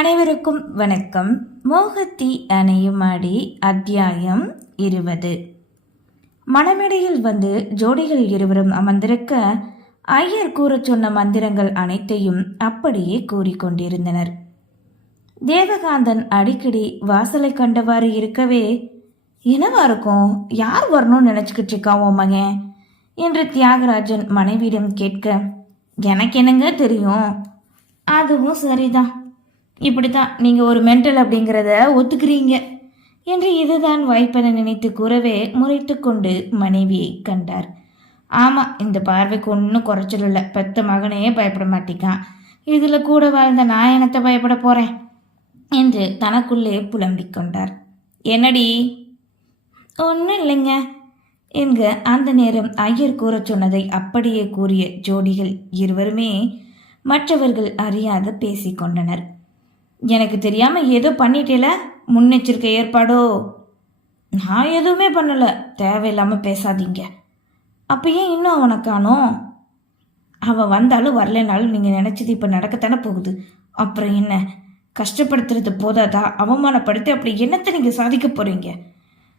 அனைவருக்கும் வணக்கம். மோகத்தி அணையுமாடி அத்தியாயம் இருபது. மணமேடையில் வந்து ஜோடிகள் இருவரும் அமர்ந்திருக்க ஐயர் கூறச் சொன்ன மந்திரங்கள் அனைத்தையும் அப்படியே கூறிக்கொண்டிருந்தனர் தேவகாந்தன் அடிக்கடி வாசலை கண்டவாறு இருக்கவே என்னவா இருக்கும்? யார் வரணும்னு நினச்சிக்கிட்டு இருக்காவோ மகன்? என்று தியாகராஜன் மனைவியிடம் கேட்க எனக்கு என்னங்க தெரியும்? அதுவும் சரிதான். இப்படித்தான் நீங்கள் ஒரு மென்டல் அப்படிங்கிறத ஒத்துக்கிறீங்க என்று இதுதான் வாய்ப்பென நினைத்து கூறவே முறைத்து கொண்டு மனைவியை கண்டார். ஆமாம் இந்த பார்வைக்கு ஒன்றும் குறைச்சல் இல்லை. பெத்த மகனே பயப்பட மாட்டேங்கான். இதில் கூட வாழ்ந்த நான் என்னத்தை பயப்பட போகிறேன் என்று தனக்குள்ளே புலம்பிக் கொண்டார். என்னடி? ஒன்றும் இல்லைங்க என்க அந்த நேரம் ஐயர் கூறச் சொன்னதை அப்படியே கூறிய ஜோடிகள் இருவருமே மற்றவர்கள் அறியாத பேசிக்கொண்டனர் எனக்கு தெரியாம ஏதோ பண்ணிட்டேல? முன்னெச்சரிக்கை ஏற்பாடோ? நான் எதுவுமே பண்ணல. தேவையில்லாம பேசாதீங்க. அப்ப ஏன் இன்னும் அவனை காணோம்? அவன் வந்தாலும் வரலனாலும் நீங்கள் நினச்சது இப்போ நடக்கத்தானே போகுது. அப்புறம் என்ன? கஷ்டப்படுத்துறது போதாதா? அவமானப்படுத்தி அப்படி என்னத்தை நீங்கள் சாதிக்க போறீங்க?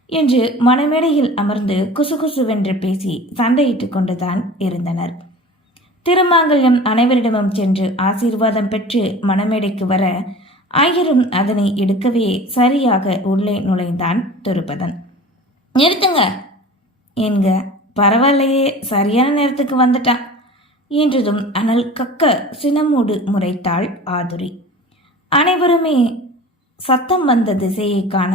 என்று மனமேடையில் அமர்ந்து குசுகுசுவென்று பேசி சண்டையிட்டு கொண்டுதான் இருந்தனர். திருமாங்கல்யம் அனைவரிடமும் சென்று ஆசீர்வாதம் பெற்று மணமேடைக்கு வர ஐயரும் அதனை எடுக்கவே சரியாக உள்ளே நுழைந்தான் துருபதன் நிறுத்துங்க என்க. பரவாயில்லையே சரியான நேரத்துக்கு வந்துட்டான் என்றதும் அனல் கக்க சினமூடு முறைத்தாள் ஆதுரி. அனைவருமே சத்தம் வந்த திசையை காண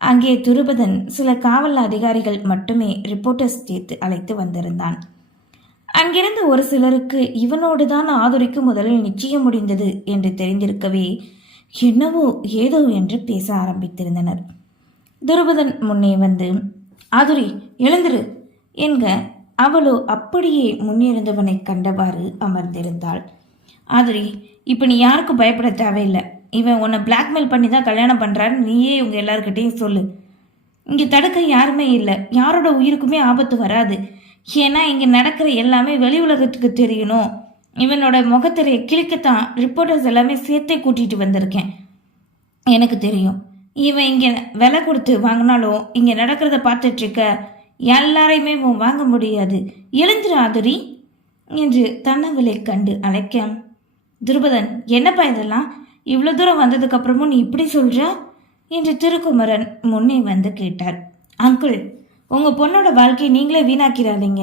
அங்கே துருபதன் சில காவல் அதிகாரிகள் மட்டுமே ரிப்போர்ட்டர்ஸ் சேர்த்து அழைத்து வந்திருந்தான். அங்கிருந்து ஒரு சிலருக்கு இவனோடு தான் ஆதுரிக்கு முதலில் நிச்சயம் முடிந்தது என்று தெரிந்திருக்கவே என்னவோ ஏதோ என்று பேச ஆரம்பித்திருந்தனர். துருபதன் முன்னே வந்து ஆதுரி எழுந்திரு என்க அவளோ அப்படியே முன்னிருந்தவனை கண்டவாறு அமர்ந்திருந்தாள். ஆதுரி இப்போ நீ யாருக்கும் பயப்பட தேவையில்லை. இவன் உன்னை பிளாக்மெயில் பண்ணி தான் கல்யாணம் பண்ணுறான்னு நீயே இவங்க எல்லாருக்கிட்டேயும் சொல்லு. இங்கே தடுக்க யாருமே இல்லை. யாரோட உயிருக்குமே ஆபத்து வராது. ஏன்னா இங்கே நடக்கிற எல்லாமே வெளி உலகத்துக்கு தெரியணும். இவனோட முகத்திரையை கிழிக்கத்தான் ரிப்போர்ட்டர்ஸ் எல்லாமே சேர்த்தே கூட்டிகிட்டு வந்திருக்கேன். எனக்கு தெரியும். இவன் இங்கே விலை கொடுத்து வாங்கினாலும் இங்கே நடக்கிறத பார்த்துட்ருக்க எல்லாரையுமே இவன் வாங்க முடியாது. எழுந்துரு ஆதுரி என்று தன்னவளை கண்டு அழைக்க துருபதன் என்னப்பா இதெல்லாம்? இவ்வளோ தூரம் வந்ததுக்கப்புறமும் நீ இப்படி சொல்கிற என்று திருக்குமரன் முன்னே வந்து கேட்டார். அங்கிள் உங்கள் பொண்ணோட வாழ்க்கையை நீங்களே வீணாக்கிறாதீங்க.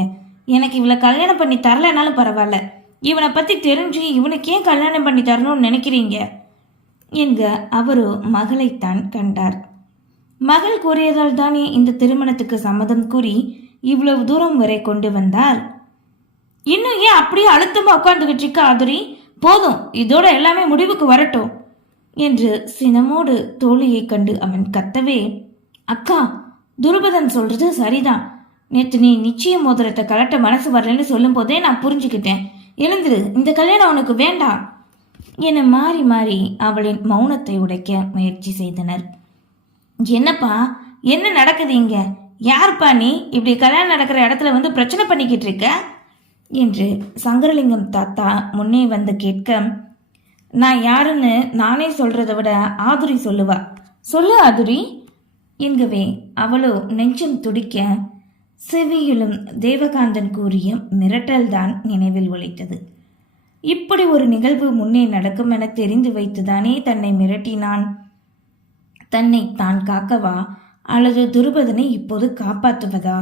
எனக்கு இவளை கல்யாணம் பண்ணி தரலைனாலும் பரவாயில்ல. இவனை பற்றி தெரிஞ்சு இவனுக்கு ஏன் கல்யாணம் பண்ணி தரணும்னு நினைக்கிறீங்க? என்க அவரோ மகளைத்தான் கண்டார். மகள் கூறியதால் தானே இந்த திருமணத்துக்கு சம்மதம் கூறி இவ்வளவு தூரம் வரை கொண்டு வந்தார் இன்னும் ஏன் அப்படியே அழுத்தமாக உட்காந்துக்கிட்டு இருக்க ஆதுரி? போதும் இதோட எல்லாமே முடிவுக்கு வரட்டும் என்று சினமோடு தோழியை கண்டு அவன் கத்தவே அக்கா துருபதன் சொல்றது சரிதான். நேற்று நீ நிச்சய மோதிரத்தை கலட்ட மனசு வரலன்னு சொல்லும் போதே நான் புரிஞ்சுக்கிட்டேன். எழுந்துரு இந்த கல்யாணம் உனக்கு வேண்டாம் என மாறி மாறி அவளின் மௌனத்தை உடைக்க முயற்சி செய்தனர். என்னப்பா என்ன நடக்குது இங்க? யார்ப்பா நீ? இப்படி கல்யாணம் நடக்கிற இடத்துல வந்து பிரச்சனை பண்ணிக்கிட்டு இருக்க? என்று சங்கரலிங்கம் தாத்தா முன்னே வந்து கேட்க நான் யாருன்னு நானே சொல்றதை விட ஆதுரி சொல்லுவா. சொல்லு ஆதுரி என்கவே அவளோ நெஞ்சம் துடிக்க செவியிலும் தேவகாந்தன் கூறிய மிரட்டல்தான் நினைவில் ஒழித்தது இப்படி ஒரு நிகழ்வு முன்னே நடக்கும் என தெரிந்து வைத்துதானே தன்னை மிரட்டினான்? தன்னை தான் காக்கவா? அல்லது துருபதனை இப்போது காப்பாற்றுவதா?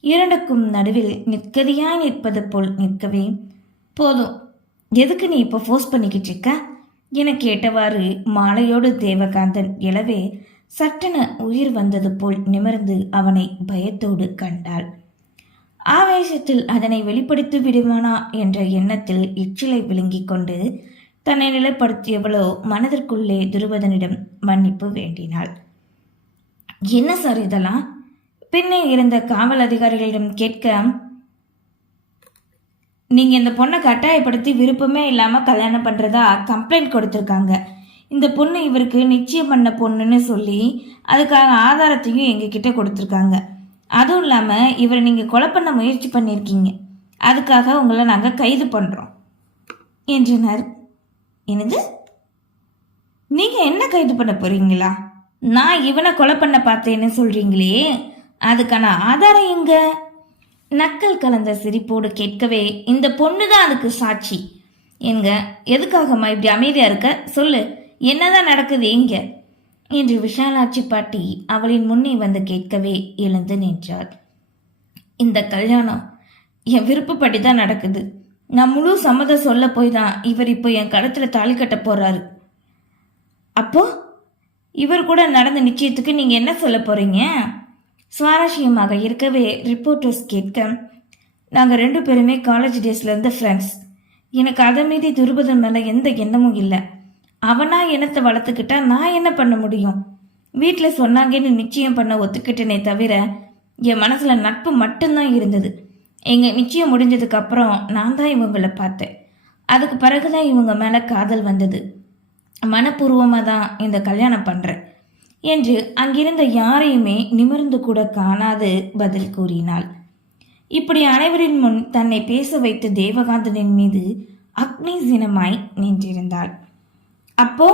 இரண்டுக்கும் நடுவில் நிற்கதியாய் நிற்பது போல் நிற்கவே. போதும். எதுக்கு நீ இப்போ ஃபோர்ஸ் பண்ணிக்கிட்டு இருக்க என கேட்டவாறு மாலையோடு தேவகாந்தன் எழவே சட்டென உயிர் வந்தது போல் நிமிர்ந்து அவனை பயத்தோடு கண்டாள். ஆவேசத்தில் அதனை வெளிப்படுத்தி விடுவானா என்ற எண்ணத்தில் எச்சிலை விழுங்கிக் கொண்டு தன்னை நிலைப்படுத்தியவளோ மனதிற்குள்ளே துருவதனிடம் மன்னிப்பு வேண்டினாள். என்ன சார் இதெல்லாம்? பின்னே இருந்த காவல் அதிகாரிகளிடம் கேட்க நீங்க இந்த பொண்ணை கட்டாயப்படுத்தி விருப்பமே இல்லாம கல்யாணம் பண்றதா? கம்ப்ளைண்ட் கொடுத்துருக்காங்க. இந்த பொண்ணு இவருக்கு நிச்சயம் பண்ண பொண்ணுன்னு சொல்லி அதுக்காக ஆதாரத்தையும் எங்ககிட்ட கொடுத்துருக்காங்க. அதுவும் இல்லாமல் இவரை நீங்கள் கொலை பண்ண முயற்சி பண்ணியிருக்கீங்க அதுக்காக உங்களை நாங்கள் கைது பண்ணுறோம் என்றனர் என்னது? நீங்கள் என்ன கைது பண்ண போகிறீங்களா நான் இவனை கொலை பண்ண பார்த்தேன்னு சொல்கிறீங்களே அதுக்கான ஆதாரம் எங்க? நக்கல் கலந்த சிரிப்போடு கேட்கவே இந்த பொண்ணு தான் அதுக்கு சாட்சி. எங்க? எதுக்காகம்மா இப்படி அமைதியாக இருக்க? சொல்லு. என்னதான் நடக்குது இங்க? என்று விஷாலாட்சி பாட்டி அவளின் முன்னே வந்து கேட்கவே எழுந்து நின்றார் இந்த கல்யாணம் என் விருப்பப்படி தான் நடக்குது. நான் முழு சம்மதம் சொல்ல போய் தான் இவர் இப்போ என் கழுத்தில் தாலி கட்ட போறாரு. அப்போ? இவர் கூட நடந்த நிச்சயத்துக்கு நீங்க என்ன சொல்ல போறீங்க? சுவாரஸ்யமாக இருக்கவே ரிப்போர்ட்டர்ஸ் கேட்க நாங்கள் ரெண்டு பேருமே காலேஜ் டேஸ்ல இருந்த ஃப்ரெண்ட்ஸ் எனக்கு அதை மீறி துருபதன் மேலே எந்த எண்ணமும் இல்லை. அவனா இனத்தை வளர்த்துக்கிட்டா நான் என்ன பண்ண முடியும்? வீட்டில் சொன்னாங்கன்னு நிச்சயம் பண்ண ஒத்துக்கிட்டேனே தவிர என் மனசில் நட்பு மட்டும்தான் இருந்தது. எங்கள் நிச்சயம் முடிஞ்சதுக்கு அப்புறம் நான் தான் இவங்களை பார்த்தேன். அதுக்கு பிறகுதான் இவங்க மேலே காதல் வந்தது. மனப்பூர்வமாக தான் இந்த கல்யாணம் பண்ணுறேன் என்று அங்கிருந்த யாரையுமே நிமிர்ந்து கூட காணாது பதில் கூறினாள். இப்படி அனைவரின் முன் தன்னை பேச வைத்த தேவகாந்தனின் மீது அக்னி சினமாய் நின்றிருந்தாள். அப்போ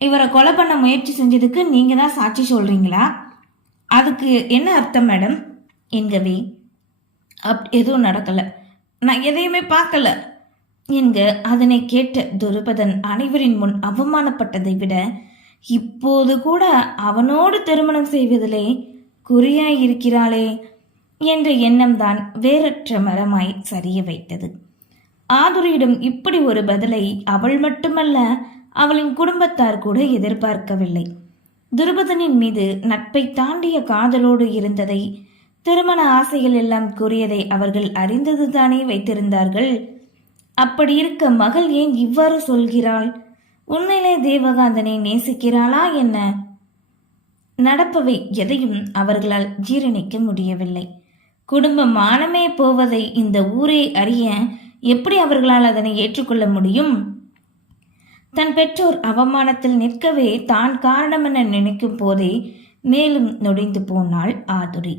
இவரை கொலை பண்ண முயற்சி செஞ்சதுக்கு நீங்க தான் சாட்சி சொல்றீங்களா? அதுக்கு என்ன அர்த்தம் மேடம்? என்கவே அப் எதுவும் நடக்கல. நான் எதையுமே பார்க்கல. என்க அதனை கேட்ட துருபதன் அனைவரின் முன் அவமானப்பட்டதை விட இப்போது கூட அவனோடு திருமணம் செய்வதிலே குறியாயிருக்கிறாளே என்ற எண்ணம்தான் வேறற்ற மரமாய் சரிய வைத்தது. ஆதுரியிடம் இப்படி ஒரு பதிலை அவள் மட்டுமல்ல அவளின் குடும்பத்தார் கூட எதிர்பார்க்கவில்லை. துருபதனின் மீது நட்பை தாண்டிய காதலோடு இருந்ததை திருமண ஆசைகள் எல்லாம் கூறியதை அவர்கள் அறிந்ததுதானே வைத்திருந்தார்கள். அப்படி இருக்க மகள் ஏன் இவ்வாறு சொல்கிறாள்? உண்மையிலே தேவகாந்தனை நேசிக்கிறாளா என்ன? நடப்பவை எதையும் அவர்களால் ஜீரணிக்க முடியவில்லை. குடும்ப மானமே போவதை இந்த ஊரே அறிய எப்படி அவர்களால் அதனை ஏற்றுக்கொள்ள முடியும்? தன் பெற்றோர் அவமானத்தில் நிற்கவே தான் காரணமென நினைக்கும் போதே மேலும் நொடிந்து போனாள் ஆதுரி.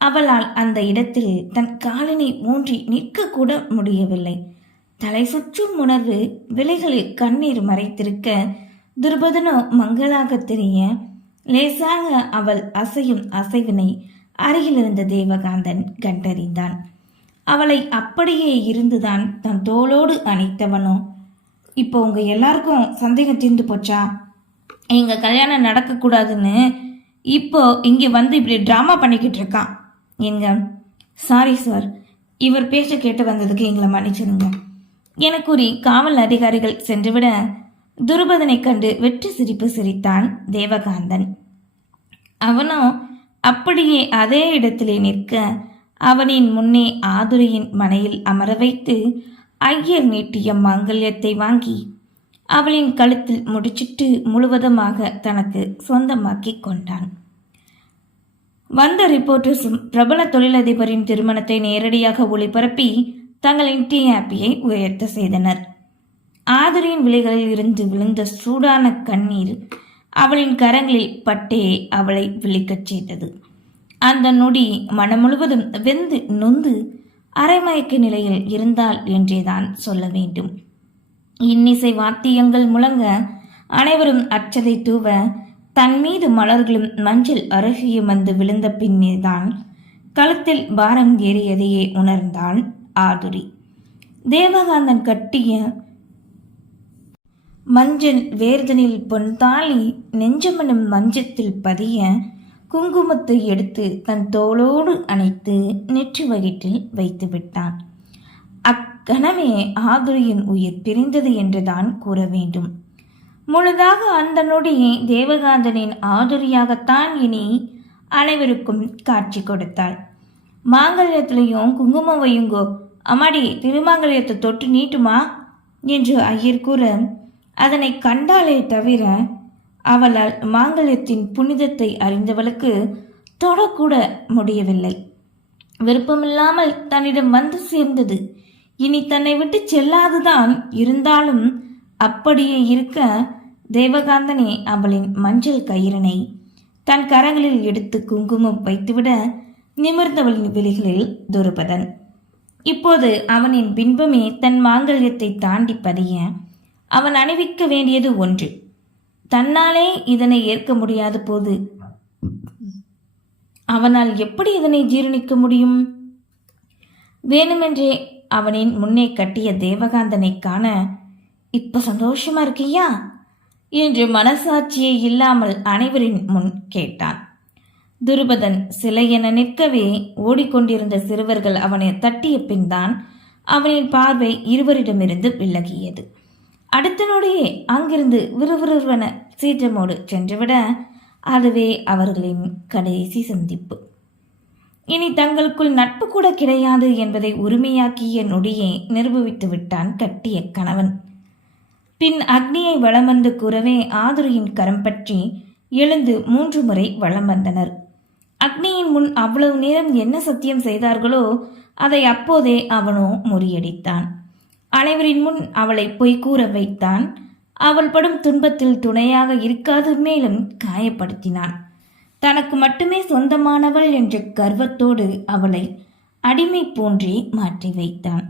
அவளால் அந்த இடத்தில் தன் காலனை ஊன்றி நிற்கக்கூட முடியவில்லை. தலை சுற்றும் உணர்வு விலைகளில் கண்ணீர் மறைத்திருக்க துர்பதனோ மங்களாக தெரிய லேசாக அவள் அசையும் அசைவினை அருகிலிருந்த தேவகாந்தன் கண்டறிந்தான். அவளை அப்படியே இருந்துதான் தன் தோளோடு அணைத்தவனோ இப்போ உங்கள் எல்லாருக்கும் சந்தேகம் தீர்ந்து போச்சா? எங்கள் கல்யாணம் நடக்கக்கூடாதுன்னு இப்போ இங்கே வந்து இப்படி ட்ராமா பண்ணிக்கிட்டு இருக்கான். எங்க? சாரி சார் இவர் பேச்ச கேட்டு வந்ததுக்கு எங்களை மன்னிச்சிருங்க என கூறி காவல் அதிகாரிகள் சென்றுவிட துருபதனை கண்டு வெற்றி சிரிப்பு சிரித்தான் தேவகாந்தன். அவனோ அப்படியே அதே இடத்திலே நிற்க அவனின் முன்னே ஆதுரையின் மனையில் அமர வைத்து ஐயர் நீட்டிய மாங்கல்யத்தை வாங்கி அவளின் கழுத்தில் முடிச்சிட்டு முழுவதுமாக தனக்கு சொந்தமாக்கிக் கொண்டான். வந்த ரிப்போர்ட்டர்ஸும் பிரபல தொழிலதிபரின் திருமணத்தை நேரடியாக ஒளிபரப்பி தங்களின் டிஆர்பியை உயர்த்த செய்தனர். ஆதரியின் விலைகளில் இருந்து விழுந்த சூடான கண்ணீர் அவளின் கரங்களில் பட்டே அவளை விழிக்கச் செய்தது. அந்த நொடி மனம் முழுவதும் வெந்து நொந்து அரைமயக்க நிலையில் இருந்தாள் என்றேதான் சொல்ல வேண்டும். இன்னிசை வாத்தியங்கள் முழங்க அனைவரும் அச்சதை தூவ தன் மீது மலர்களும் மஞ்சள் அருகியும் வந்து விழுந்த பின்னேதான் கழுத்தில் பாரம் ஏறியதையே உணர்ந்தாள் ஆதுரி. தேவகாந்தன் கட்டிய மஞ்சள் வேர்தனில் பொன் தாளி நெஞ்சமனும் மஞ்சத்தில் பதிய குங்குமத்தை எடுத்து தன் தோளோடு அணைத்து நெற்றி வகிட்டில் வைத்து விட்டான். அக்கணமே ஆதுரியின் உயிர் பிரிந்தது என்றுதான் கூற வேண்டும். முழுதாக அந்த நொடி தேவகாந்தனின் ஆதுரியாகத்தான் இனி அனைவருக்கும் காட்சி கொடுத்தாள். மாங்கல்யத்திலையும் குங்குமம் வையுங்கோ அம்மாடி திருமாங்கல்யத்தை தொட்டு நீட்டுமா? என்று ஐயர் கூற அதனை கண்டாலே தவிர அவளால் மாங்கல்யத்தின் புனிதத்தை அறிந்தவளுக்கு தொடக்கூட முடியவில்லை. விருப்பமில்லாமல் தன்னிடம் வந்து சேர்ந்தது. இனி தன்னை விட்டு செல்லாதுதான் இருந்தாலும் அப்படியே இருக்க தேவகாந்தனே அவளின் மஞ்சள் கயிறினை தன் கரங்களில் எடுத்து குங்குமம் வைத்துவிட நிமிர்ந்தவளின் விழிகளில் துருபதன். இப்போது அவனின் பின்பமே தன் மாங்கல்யத்தை தாண்டி பதிய அவன் அணிவிக்க வேண்டியது ஒன்று. தன்னாலே இதனை ஏற்க முடியாத போது. அவனால் எப்படி இதனை ஜீரணிக்க முடியும்? வேணுமென்றே அவனின் முன்னே கட்டிய தேவகாந்தனை காண இப்ப சந்தோஷமா இருக்கியா? என்று மனசாட்சியே இல்லாமல் அனைவரின் முன் கேட்டான். துருபதன் சிலையென நிற்கவே ஓடிக்கொண்டிருந்த சிறுவர்கள் அவனை தட்டிய பின்தான் அவனின் பார்வை இருவரிடமிருந்து விலகியது. அடுத்த நொடியே அங்கிருந்து விறுவிறுவென சீற்றமோடு சென்றுவிட அதுவே அவர்களின் கடைசி சந்திப்பு. இனி தங்களுக்குள் நட்பு கூட கிடையாது என்பதை உரிமையாக்கிய நொடியை நிரூபித்து விட்டான் கட்டிய கணவன். பின் அக்னியை வளம் வந்து கூறவே ஆதுரியின் கரம் பற்றி எழுந்து மூன்று முறை வலம் வந்தனர். அக்னியின் முன் அவ்வளவு நேரம் என்ன சத்தியம் செய்தார்களோ அதை அப்போதே அவனோ முறியடித்தான். அனைவரின் முன் அவளை பொய் கூற வைத்தான். அவள் படும் துன்பத்தில் துணையாக இருக்காது மேலும் காயப்படுத்தினான். தனக்கு மட்டுமே சொந்தமானவள் என்ற கர்வத்தோடு அவளை அடிமை போன்றே மாற்றி வைத்தான்.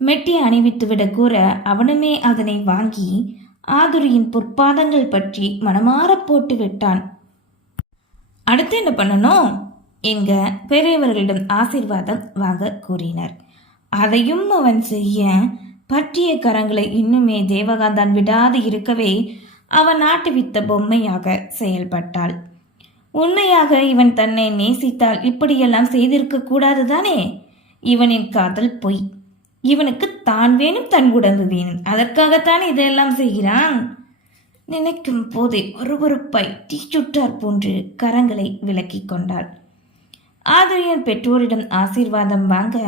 மெட்டி அணிவித்துவிட கூற அவனுமே அதனை வாங்கி ஆதுரியின் பொற்பாதங்கள் பற்றி மனமாறப் போட்டு விட்டான். அடுத்து என்ன பண்ணணும்? எங்க பெரியவர்களிடம் ஆசிர்வாதம் வாங்க கூறினர். அதையும் அவன் செய்ய பற்றிய கரங்களை இன்னுமே தேவகாந்தான் விடாது இருக்கவே அவன் நாட்டுவித்த பொம்மையாக செயல்பட்டாள். உண்மையாக இவன் தன்னை நேசித்தால் இப்படியெல்லாம் செய்திருக்க கூடாது தானே இவனின் காதல் பொய். இவனுக்கு தான் வேணும் தன் உடம்பு வேணும் அதற்காகத்தான் இதெல்லாம் செய்கிறான்? நினைக்கும் போதே ஒருவருப்பாய் தீச்சுட்டார் போன்று கரங்களை விலக்கிக் கொண்டாள். ஆதரியன் பெற்றோரிடம் ஆசீர்வாதம் வாங்க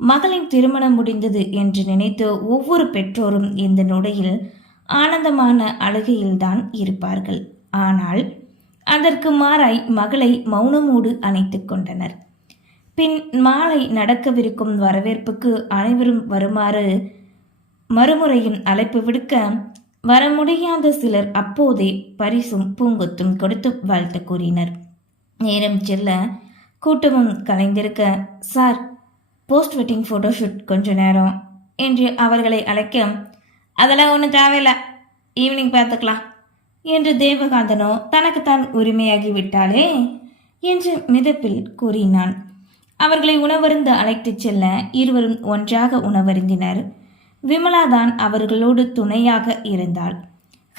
மகளின் திருமணம் முடிந்தது என்று நினைத்து ஒவ்வொரு பெற்றோரும் இந்த நொடியில் ஆனந்தமான அழுகையில்தான் இருப்பார்கள். ஆனால் அதற்கு மாறாய் மகளை மௌனமோடு அணைத்து கொண்டனர். பின் மாலை நடக்கவிருக்கும் வரவேற்புக்கு அனைவரும் வருமாறு மறுமுறையும் அழைப்பு விடுக்க வர முடியாத சிலர் அப்போதே பரிசும் பூங்கொத்தும் கொடுத்து வாழ்த்து கூறினர். நேரம் செல்ல கூட்டமும் கலைந்திருக்க சார் போஸ்ட் வெட்டிங் ஃபோட்டோஷூட் கொஞ்ச நேரம் என்று அவர்களை அழைக்க அதெல்லாம் ஒன்றும் தேவையில்லை. ஈவினிங் பார்த்துக்கலாம். என்று தேவகாந்தனோ தனக்குத்தான் உரிமையாகி விட்டாளே என்று மிதப்பில் கூறினான். அவர்களை உணவருந்து அழைத்துச் செல்ல இருவரும் ஒன்றாக உணவருந்தினர். விமலாதான் அவர்களோடு துணையாக இருந்தாள்.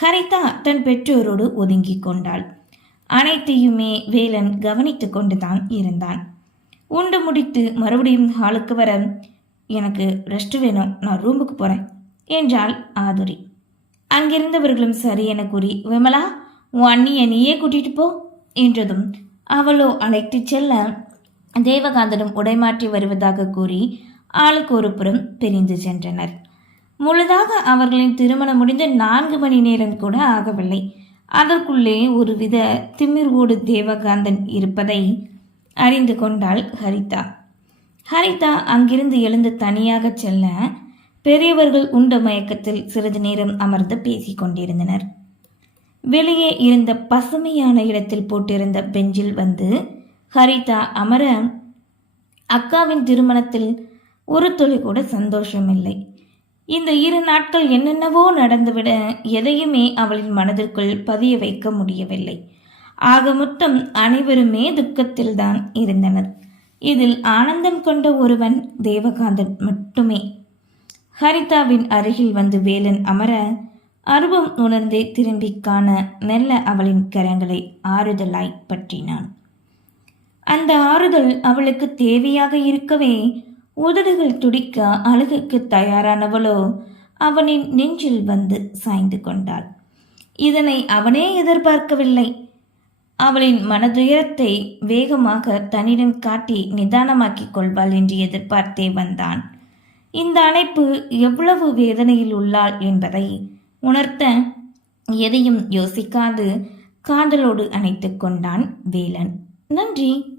ஹரிதா தன் பெற்றோரோடு ஒதுங்கிக் கொண்டாள். அனைத்தையுமே வேலன் கவனித்து கொண்டுதான் இருந்தான். உண்டு முடித்து மறுபடியும் ஹாலுக்கு வர எனக்கு ரெஸ்ட் வேணும். நான் ரூமுக்கு போகிறேன் என்றாள் ஆதுரி. அங்கிருந்தவர்களும் சரி என கூறி விமலா உன் அண்ணியை நீயே கூட்டிட்டு போ என்றதும் அவளோ அழைத்து செல்ல தேவகாந்தனும் உடைமாற்றி வருவதாக கூறி ஆளுக்கு ஒரு புறம் பிரிந்து சென்றனர். முழுதாக அவர்களின் திருமணம் முடிந்து நான்கு மணி நேரம் கூட ஆகவில்லை. அதற்குள்ளே ஒருவித திமிர்வோடு தேவகாந்தன் இருப்பதை அறிந்து கொண்டாள் ஹரிதா. ஹரிதா அங்கிருந்து எழுந்து தனியாக செல்ல பெரியவர்கள் உண்ட மயக்கத்தில் சிறிது நேரம் அமர்ந்து பேசிக் கொண்டிருந்தனர். வெளியே இருந்த பசுமையான இடத்தில் போட்டிருந்த பெஞ்சில் வந்து ஹரிதா அமர அக்காவின் திருமணத்தில் ஒரு துளி கூட சந்தோஷமில்லை. இந்த இரு நாட்கள் என்னென்னவோ நடந்துவிட எதையுமே அவளின் மனதிற்குள் பதிய வைக்க முடியவில்லை. ஆக மொத்தம் அனைவருமே துக்கத்தில்தான் இருந்தனர். இதில் ஆனந்தம் கொண்ட ஒருவன் தேவகாந்தன் மட்டுமே. ஹரிதாவின் அருகில் வந்து வேலன் அமர அருவம் உணர்ந்தே திரும்பி காண மெல்ல அவளின் கரங்களை ஆறுதலாய் பற்றினான். அந்த ஆறுதல் அவளுக்கு தேவையாக இருக்கவே உதடுகள் துடிக்க அழுகுக்கு தயாரானவளோ அவனின் நெஞ்சில் வந்து சாய்ந்து கொண்டாள். இதனை அவனே எதிர்பார்க்கவில்லை. அவளின் மனதுயரத்தை வேகமாக தன்னிடம் காட்டி நிதானமாக்கிக் கொள்வாள் என்று எதிர்பார்த்தே வந்தான். இந்த அணைப்பு எவ்வளவு வேதனையில் உள்ளாள் என்பதை உணர்த்த எதையும் யோசிக்காது. காதலோடு அணைத்து கொண்டான் வேலன். நன்றி.